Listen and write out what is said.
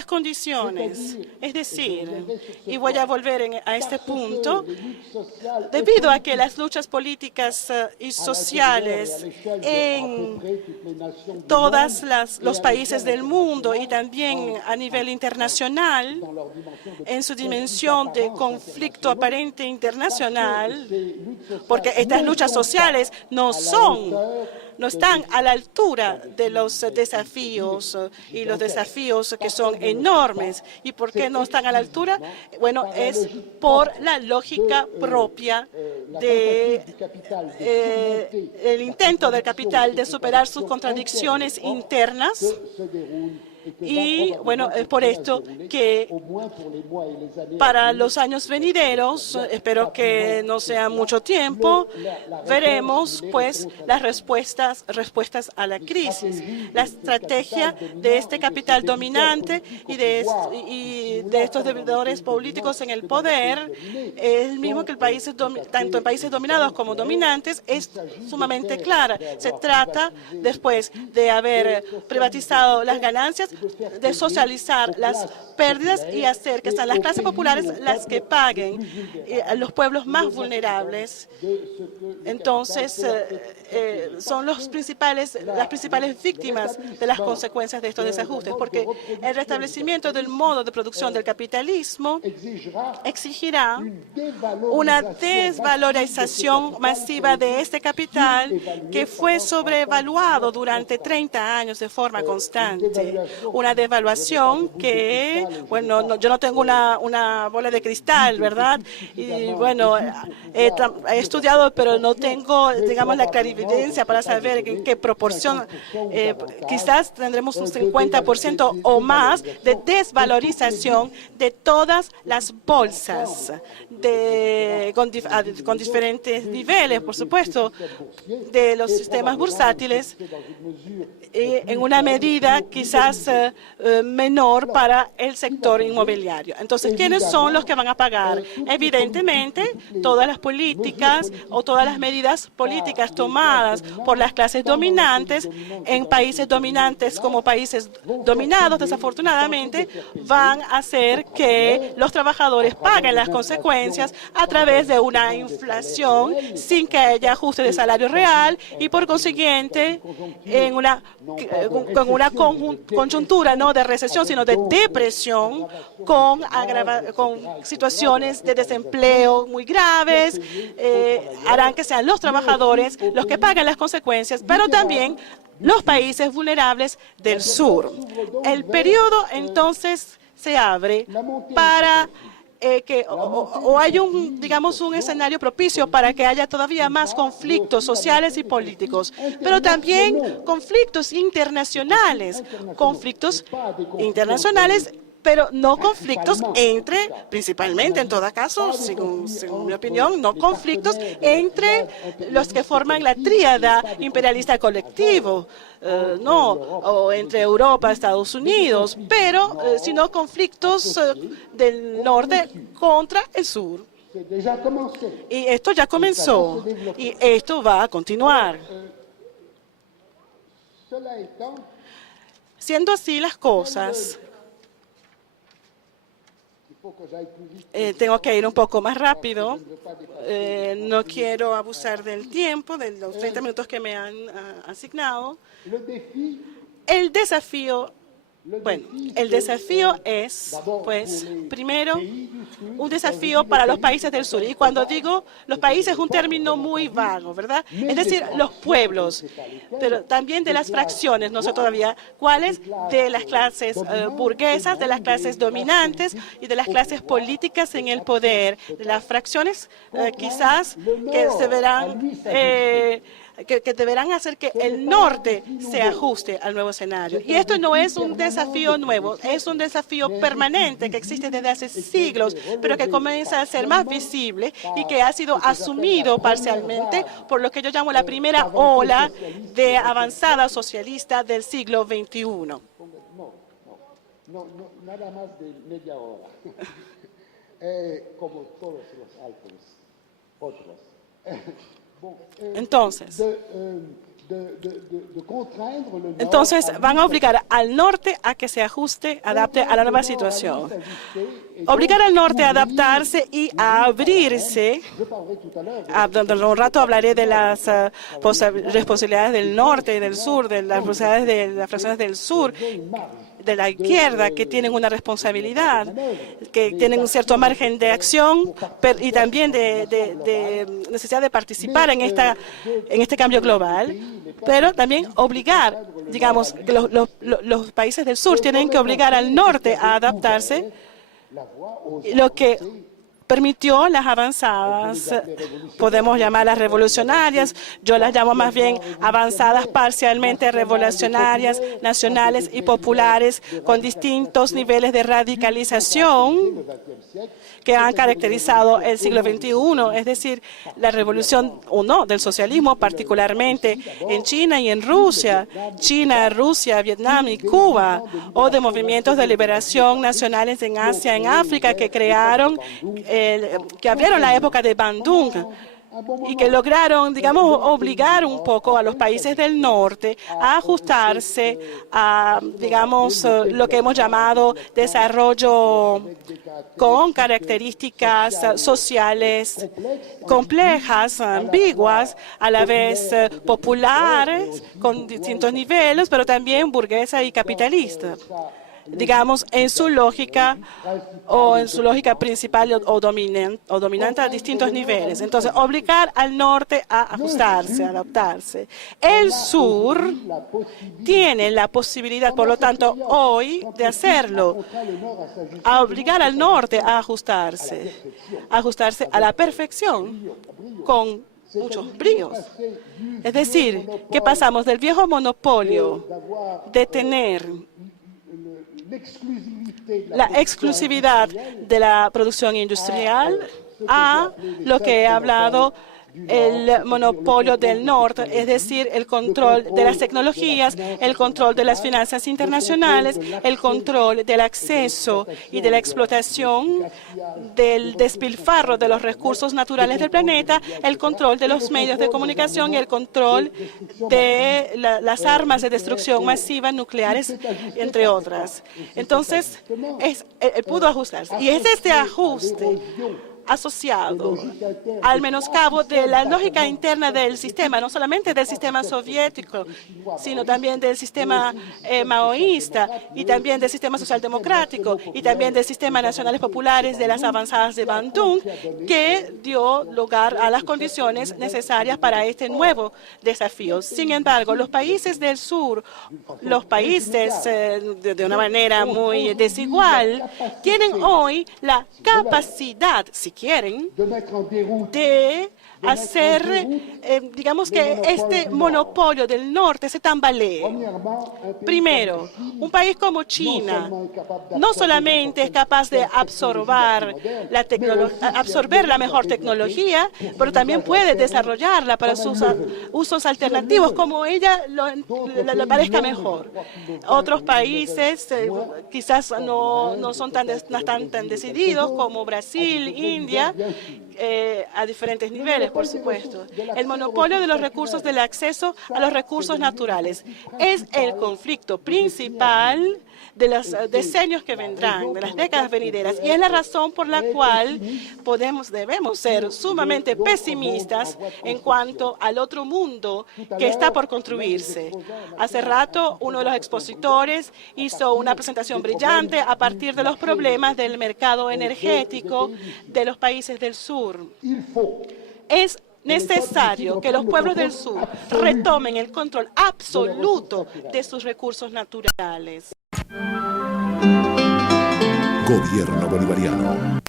estas condiciones. Es decir, y voy a volver a este punto, debido a que las luchas políticas y sociales en todos los países del mundo y también a nivel internacional, en su dimensión de conflicto aparente internacional, porque estas luchas sociales no están a la altura de los desafíos y los desafíos que son enormes. ¿Y por qué no están a la altura? Bueno, es por la lógica propia el intento del capital de superar sus contradicciones internas. Y bueno, es por esto que para los años venideros, espero que no sea mucho tiempo, veremos pues las respuestas a la crisis. La estrategia de este capital dominante y de estos deudores políticos en el poder, el mismo que tanto en países dominados como dominantes, es sumamente clara. Se trata, después de haber privatizado las ganancias, de socializar las pérdidas y hacer que sean las clases populares las que paguen a los pueblos más vulnerables. Entonces, son las principales víctimas de las consecuencias de estos desajustes, porque el restablecimiento del modo de producción del capitalismo exigirá una desvalorización masiva de este capital que fue sobrevaluado durante 30 años de forma constante. Una devaluación que, bueno, yo no tengo una bola de cristal, ¿verdad? Y bueno, he estudiado, pero no tengo, digamos, la clarividencia para saber en qué proporción. Quizás tendremos un 50% o más de desvalorización de todas las bolsas, con diferentes niveles, por supuesto, de los sistemas bursátiles, en una medida quizás menor para el sector inmobiliario. Entonces, ¿quiénes son los que van a pagar? Evidentemente, todas las políticas o todas las medidas políticas tomadas por las clases dominantes en países dominantes como países dominados, desafortunadamente, van a hacer que los trabajadores paguen las consecuencias a través de una inflación sin que haya ajuste de salario real y, por consiguiente, con una coyuntura no de recesión, sino de depresión, con situaciones de desempleo muy graves, harán que sean los trabajadores los que paguen las consecuencias, pero también los países vulnerables del sur. El periodo, entonces, se abre para que hay digamos, un escenario propicio para que haya todavía más conflictos sociales y políticos, pero también conflictos internacionales, pero no conflictos principalmente en todo caso, según mi opinión, no conflictos entre los que forman la tríada imperialista colectivo, o entre Europa y Estados Unidos, pero sino conflictos del norte contra el sur. Y esto ya comenzó y esto va a continuar. Siendo así las cosas, tengo que ir un poco más rápido. No quiero abusar del tiempo, de los 30 minutos que me han asignado. El desafío es, pues, primero, un desafío para los países del sur. Y cuando digo los países es un término muy vago, ¿verdad? Es decir, los pueblos, pero también de las fracciones, no sé todavía cuáles, de las clases burguesas, de las clases dominantes y de las clases políticas en el poder, de las fracciones quizás que se verán que deberán hacer que el norte se ajuste al nuevo escenario. Y esto no es un desafío nuevo, es un desafío permanente que existe desde hace siglos, pero que comienza a ser más visible y que ha sido asumido parcialmente por lo que yo llamo la primera ola de avanzada socialista del siglo XXI. No, nada más de media hora. Como todos los otros. Entonces, Entonces van a obligar al norte a que se ajuste, adapte a la nueva situación. Obligar al norte a adaptarse y a abrirse. Dentro de un rato hablaré de las responsabilidades del norte y del sur, de las responsabilidades de las fracciones del sur, de la izquierda, que tienen una responsabilidad, que tienen un cierto margen de acción y también de necesidad de participar en este cambio global, pero también obligar, digamos, que los países del sur tienen que obligar al norte a adaptarse, lo que permitió las avanzadas, podemos llamarlas revolucionarias, yo las llamo más bien avanzadas parcialmente revolucionarias, nacionales y populares, con distintos niveles de radicalización que han caracterizado el siglo XXI, es decir, la revolución o no del socialismo, particularmente en China y en Rusia, Vietnam y Cuba, o de movimientos de liberación nacionales en Asia, en África, que abrieron la época de Bandung y que lograron, digamos, obligar un poco a los países del norte a ajustarse a, digamos, lo que hemos llamado desarrollo con características sociales complejas, ambiguas, a la vez populares, con distintos niveles, pero también burguesa y capitalista, digamos, en su lógica principal o dominante a distintos niveles. Entonces, obligar al norte a ajustarse, a adaptarse. El sur tiene la posibilidad, por lo tanto, hoy de hacerlo, a obligar al norte a ajustarse a la perfección con muchos bríos. Es decir, que pasamos del viejo monopolio de tener la exclusividad de la producción industrial a lo que he hablado, el monopolio del norte, es decir, el control de las tecnologías, el control de las finanzas internacionales, el control del acceso y de la explotación del despilfarro de los recursos naturales del planeta, el control de los medios de comunicación y el control de las armas de destrucción masiva nucleares, entre otras. Entonces, él pudo ajustarse. Y es este ajuste asociado al menoscabo de la lógica interna del sistema, no solamente del sistema soviético, sino también del sistema maoísta y también del sistema socialdemocrático y también del sistema nacionales populares de las avanzadas de Bandung, que dio lugar a las condiciones necesarias para este nuevo desafío. Sin embargo, los países del sur, los países de una manera muy desigual, tienen hoy la capacidad, si quieren, de hacer, digamos, que este monopolio del norte se tambalee. Primero, un país como China no solamente es capaz de absorber la mejor tecnología, pero también puede desarrollarla para sus usos alternativos, como ella le parezca mejor. Otros países quizás no son tan decididos, como Brasil, India, a diferentes niveles, por supuesto. El monopolio de los recursos, del acceso a los recursos naturales, es el conflicto principal de los decenios que vendrán, de las décadas venideras, y es la razón por la cual debemos ser sumamente pesimistas en cuanto al otro mundo que está por construirse. Hace rato, uno de los expositores hizo una presentación brillante a partir de los problemas del mercado energético de los países del sur. Es necesario que los pueblos del sur retomen el control absoluto de sus recursos naturales. Gobierno bolivariano.